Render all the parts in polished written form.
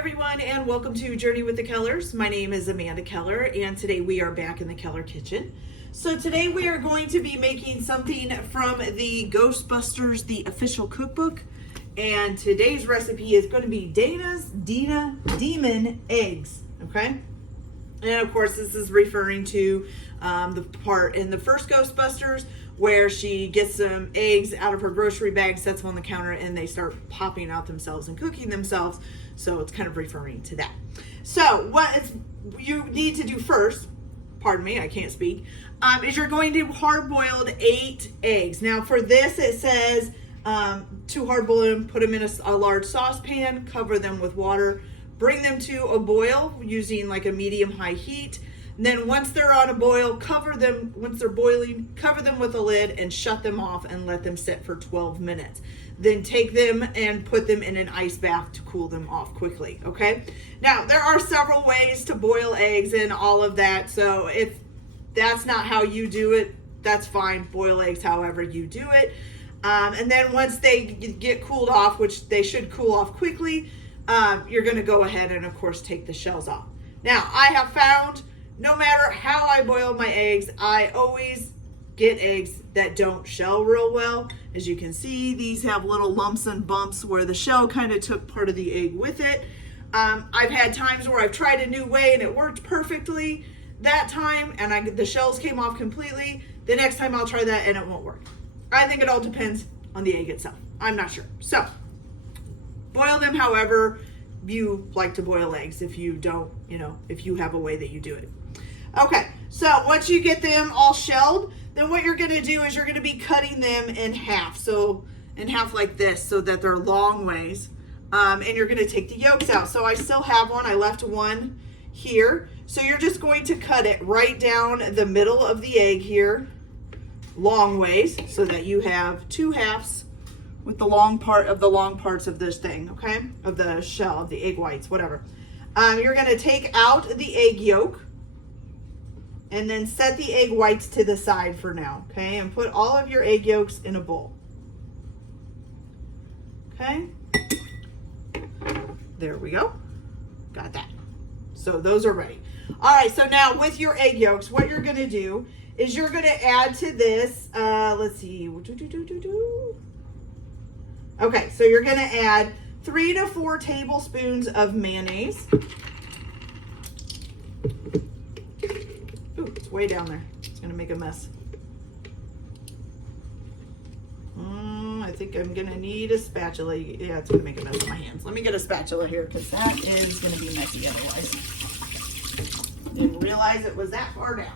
everyone, and welcome to Journey with the Kellers. My name is Amanda Keller, and today we are back in the Keller kitchen. So today we are going to be making something from the Ghostbusters, the official cookbook. And today's recipe is going to be Dana's Demon Eggs, okay? And of course, this is referring to the part in the first Ghostbusters where she gets some eggs out of her grocery bag, sets them on the counter, and they start popping out themselves and cooking themselves. So it's kind of referring to that. So what you need to do first, pardon me, I can't speak, is you're going to hard-boiled 8 eggs. Now for this, it says to hard-boil them, put them in a large saucepan, cover them with water, bring them to a boil using like a medium-high heat. And then once they're on a boil, cover them, once they're boiling, cover them with a lid and shut them off and let them sit for 12 minutes. Then take them and put them in an ice bath to cool them off quickly, okay? Now, there are several ways to boil eggs and all of that, so if that's not how you do it, that's fine. Boil eggs however you do it. And then once they get cooled off, which they should cool off quickly, you're gonna go ahead and of course take the shells off. Now, I have found no matter how I boil my eggs, I always get eggs that don't shell real well. As you can see, these have little lumps and bumps where the shell kind of took part of the egg with it. I've had times where I've tried a new way and it worked perfectly that time and the shells came off completely. The next time I'll try that and it won't work. I think it all depends on the egg itself. I'm not sure. So, boil them however you like to boil eggs if you don't, if you have a way that you do it. Okay, so once you get them all shelled, then what you're gonna do is you're gonna be cutting them in half. So in half like this so that they're long ways. And you're gonna take the yolks out. So I still have one, I left one here. So you're just going to cut it right down the middle of the egg here, long ways, so that you have 2 halves with the long parts of this thing, okay? Of the shell, of the egg whites, whatever. You're gonna take out the egg yolk and then set the egg whites to the side for now, okay? And put all of your egg yolks in a bowl, okay? There we go, got that. So those are ready. All right, so now with your egg yolks, what you're gonna do is you're gonna add to this, let's see, okay, so you're gonna add 3 to 4 tablespoons of mayonnaise. Ooh, it's way down there. It's gonna make a mess. I think I'm gonna need a spatula. Yeah, it's gonna make a mess of my hands. Let me get a spatula here because that is gonna be messy otherwise. Didn't realize it was that far down.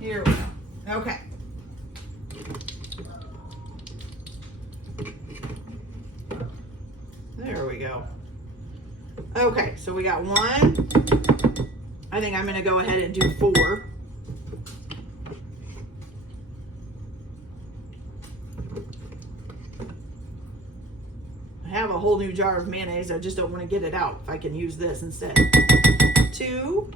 Here we go. Okay. There we go. Okay, so we got 1. I think I'm gonna go ahead and do 4. I have a whole new jar of mayonnaise. I just don't want to get it out if I can use this instead. 2.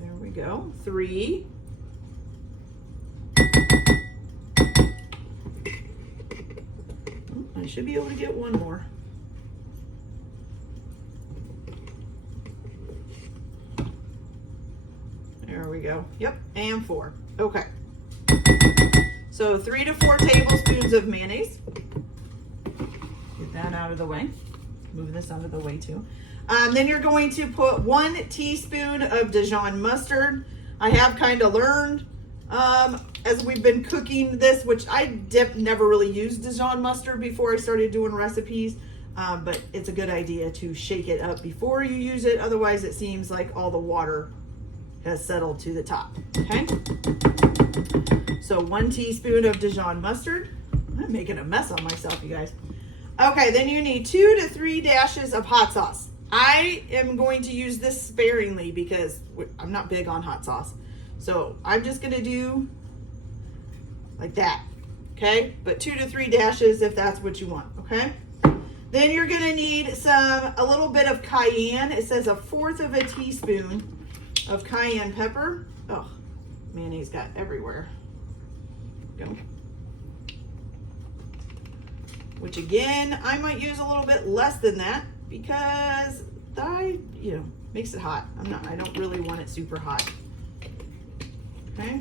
There we go. 3. I should be able to get 1 more. There we go. Yep, and 4. Okay. So 3 to 4 tablespoons of mayonnaise. Get that out of the way. Move this out of the way too. Then you're going to put 1 teaspoon of Dijon mustard. I have kind of learned as we've been cooking this, which I never really used Dijon mustard before I started doing recipes, but it's a good idea to shake it up before you use it. Otherwise, it seems like all the water has settled to the top, okay? So 1 teaspoon of Dijon mustard. I'm making a mess on myself, you guys. Okay, then you need 2 to 3 dashes of hot sauce. I am going to use this sparingly because I'm not big on hot sauce. So I'm just gonna do like that, okay? But 2 to 3 dashes if that's what you want, okay? Then you're gonna need a little bit of cayenne. It says 1/4 of a teaspoon of cayenne pepper. Oh, mayonnaise got everywhere. Go. Which again, I might use a little bit less than that because makes it hot. I don't really want it super hot. Okay.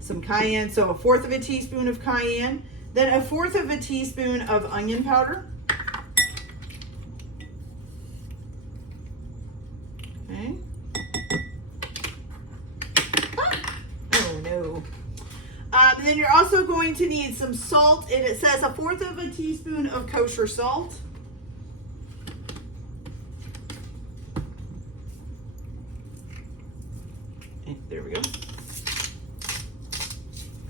Some cayenne, so 1/4 of a teaspoon of cayenne. Then 1/4 of a teaspoon of onion powder. Okay. Oh no. Then you're also going to need some salt, and it says 1/4 of a teaspoon of kosher salt. Okay, there we go.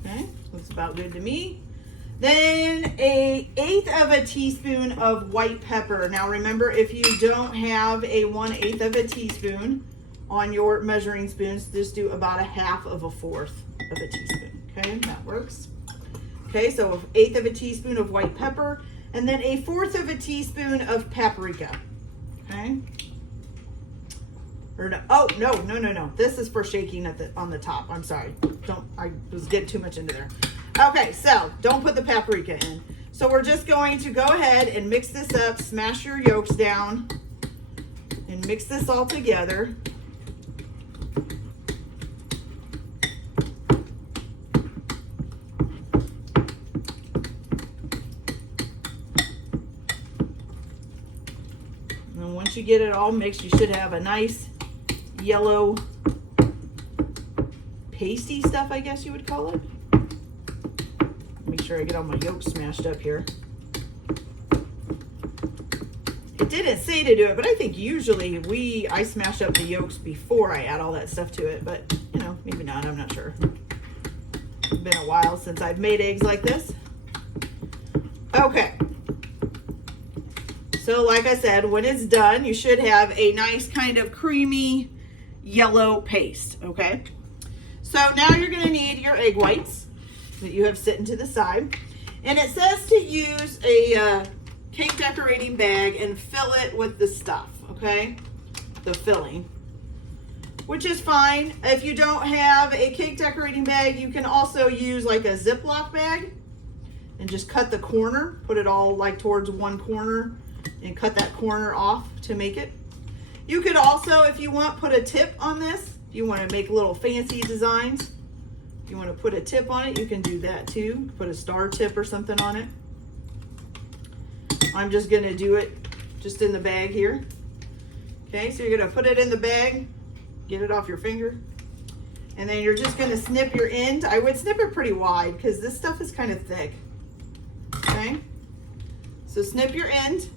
Okay, looks about good to me. Then 1/8 of a teaspoon of white pepper. Now remember, if you don't have a 1/8 of a teaspoon on your measuring spoons, just do about 1/2 of a 1/4 of a teaspoon. Okay, that works. Okay, so 1/8 of a teaspoon of white pepper, and then 1/4 of a teaspoon of paprika. Okay. Or no, oh no. This is for shaking on the top. I'm sorry. I was getting too much into there. Okay, so don't put the paprika in. So we're just going to go ahead and mix this up, smash your yolks down, and mix this all together. And once you get it all mixed, you should have a nice yellow pasty stuff, I guess you would call it. Make sure I get all my yolks smashed up here. It didn't say to do it, but I think usually I smash up the yolks before I add all that stuff to it, but maybe not, I'm not sure. It's been a while since I've made eggs like this. Okay. So like I said, when it's done, you should have a nice kind of creamy yellow paste, okay? So now you're gonna need your egg whites that you have sitting to the side. And it says to use a cake decorating bag and fill it with the stuff, okay? The filling, which is fine. If you don't have a cake decorating bag, you can also use like a Ziploc bag and just cut the corner, put it all like towards one corner and cut that corner off to make it. You could also, if you want, put a tip on this. If you want to make little fancy designs, if you want to put a tip on it, you can do that too. Put a star tip or something on it. I'm just going to do it just in the bag here. Okay, so you're going to put it in the bag, get it off your finger, and then you're just going to snip your end. I would snip it pretty wide because this stuff is kind of thick. Okay, so snip your end,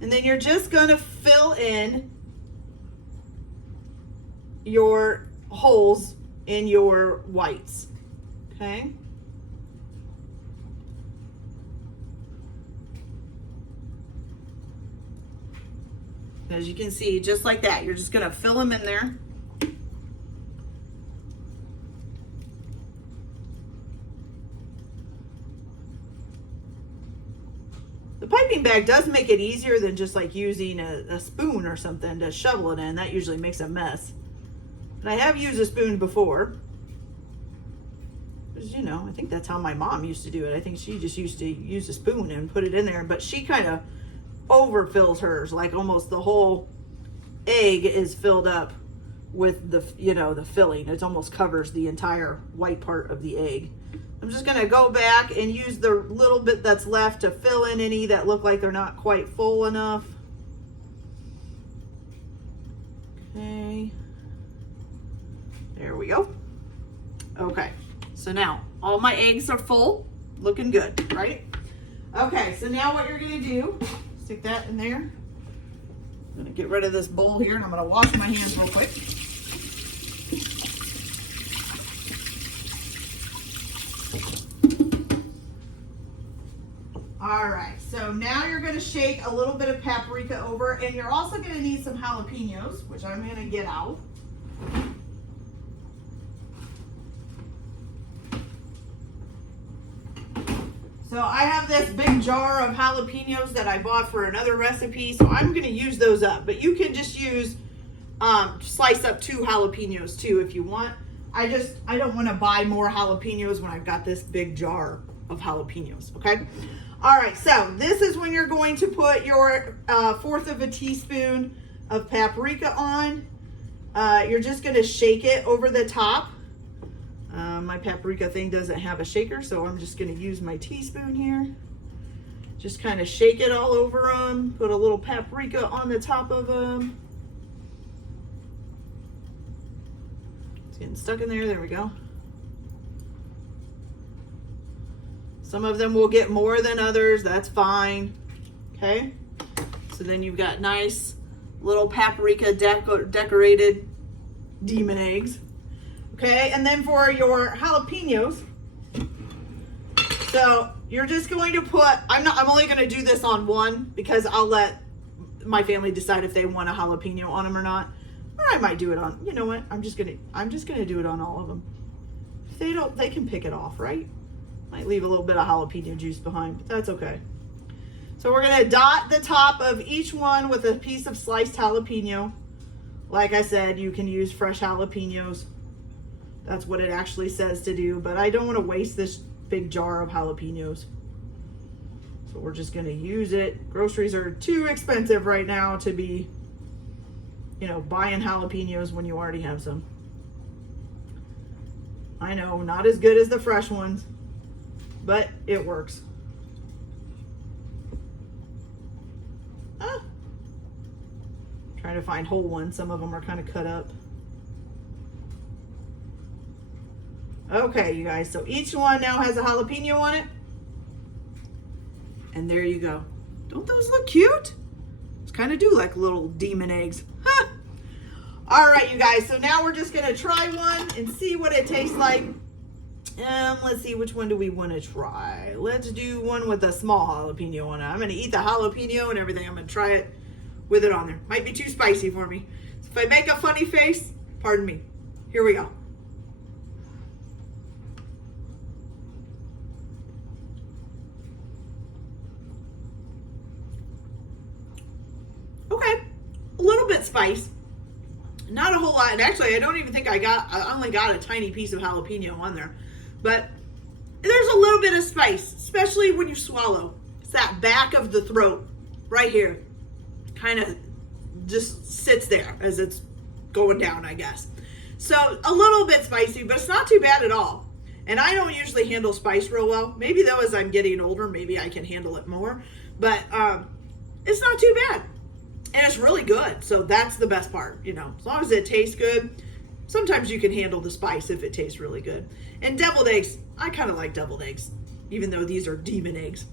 and then you're just going to fill in your holes in your whites. Okay. As you can see, just like that, you're just going to fill them in there. The piping bag does make it easier than just like using a spoon or something to shovel it in. That usually makes a mess. But I have used a spoon before. Because, I think that's how my mom used to do it. I think she just used to use a spoon and put it in there. But she kind of overfills hers. Like almost the whole egg is filled up with the filling. It almost covers the entire white part of the egg. I'm just going to go back and use the little bit that's left to fill in any that look like they're not quite full enough. Okay. There we go. Okay. So now all my eggs are full, looking good, right? Okay. So now what you're going to do, stick that in there. I'm going to get rid of this bowl here and I'm going to wash my hands real quick. All right, so now you're going to shake a little bit of paprika over, and you're also going to need some jalapenos, which I'm going to get out. So I have this big jar of jalapenos that I bought for another recipe, so I'm going to use those up. But you can just use, slice up 2 jalapenos too if you want. I don't want to buy more jalapenos when I've got this big jar of jalapenos, okay? All right, so this is when you're going to put your 1/4 of a teaspoon of paprika on. You're just going to shake it over the top. My paprika thing doesn't have a shaker, so I'm just going to use my teaspoon here. Just kind of shake it all over them. Put a little paprika on the top of them. It's getting stuck in there. There we go. Some of them will get more than others. That's fine. Okay. So then you've got nice little paprika decorated demon eggs. Okay, and then for your jalapenos, so you're just going to put, I'm only going to do this on one because I'll let my family decide if they want a jalapeno on them or not. Or I might do it on, you know what, I'm just going to do it on all of them. If they don't, they can pick it off, right? Might leave a little bit of jalapeno juice behind, but that's okay. So we're going to dot the top of each one with a piece of sliced jalapeno. Like I said, you can use fresh jalapenos. That's what it actually says to do, but I don't want to waste this big jar of jalapenos. So we're just going to use it. Groceries are too expensive right now to be, you know, buying jalapenos when you already have some. I know, not as good as the fresh ones, but it works. Trying to find whole ones. Some of them are kind of cut up. Okay, you guys, so each one now has a jalapeno on it. And there you go. Don't those look cute? It's kind of do like little demon eggs. Huh. All right, you guys, so now we're just going to try one and see what it tastes like. Let's see, which one do we want to try? Let's do one with a small jalapeno on it. I'm going to eat the jalapeno and everything. I'm going to try it with it on there. Might be too spicy for me. So if I make a funny face, pardon me. Here we go. Okay, a little bit spice, not a whole lot. And actually, I don't even think I only got a tiny piece of jalapeno on there, but there's a little bit of spice, especially when you swallow. It's that back of the throat right here, kind of just sits there as it's going down, I guess. So a little bit spicy, but it's not too bad at all. And I don't usually handle spice real well. Maybe though, as I'm getting older, maybe I can handle it more, but it's not too bad. And it's really good. So that's the best part, you know, as long as it tastes good. Sometimes you can handle the spice if it tastes really good. And deviled eggs, I kind of like deviled eggs, even though these are demon eggs.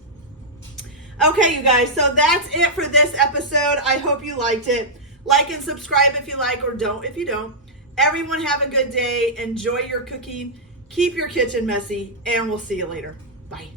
Okay, you guys, so that's it for this episode. I hope you liked it. Like and subscribe if you like, or don't if you don't. Everyone have a good day. Enjoy your cooking. Keep your kitchen messy, and we'll see you later. Bye.